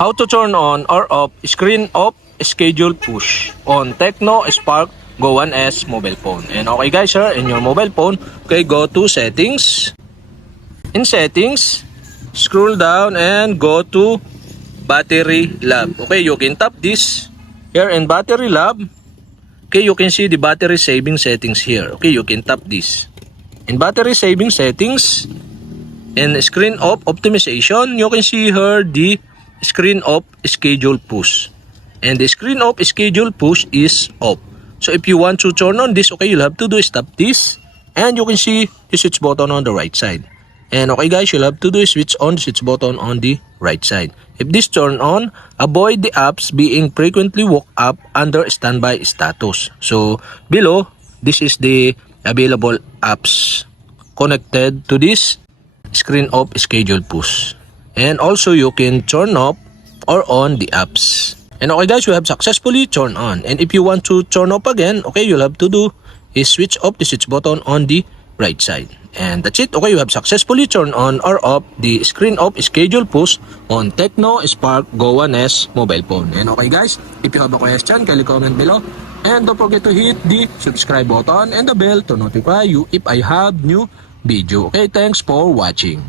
How to turn on or off screen off schedule push on Tecno Spark Go 1S mobile phone. And okay guys, sir, in your mobile phone, okay, go to settings. In settings, scroll down and go to battery lab. Okay, you can tap this. Here in battery lab, okay, you can see the battery saving settings here. Okay, you can tap this. In battery saving settings, in screen off optimization, you can see here the screen off schedule push. And the screen off schedule push is off. So if you want to turn on this, okay, you'll have to do is tap this. And you can see the switch button on the right side. And okay guys, you'll have to do is switch on the switch button on the right side. If this turn on, avoid the apps being frequently woke up under standby status. So below, this is the available apps connected to this screen off schedule push. And also you can turn off or on the apps. And okay guys, we have successfully turned on. And if you want to turn off again, okay, you'll have to do is switch off the switch button on the right side. And that's it. Okay, you have successfully turned on or off the screen off schedule push on Tecno Spark Go 1S mobile phone. And okay guys, if you have a question, kindly comment below. And don't forget to hit the subscribe button and the bell to notify you if I have new video. Okay, thanks for watching.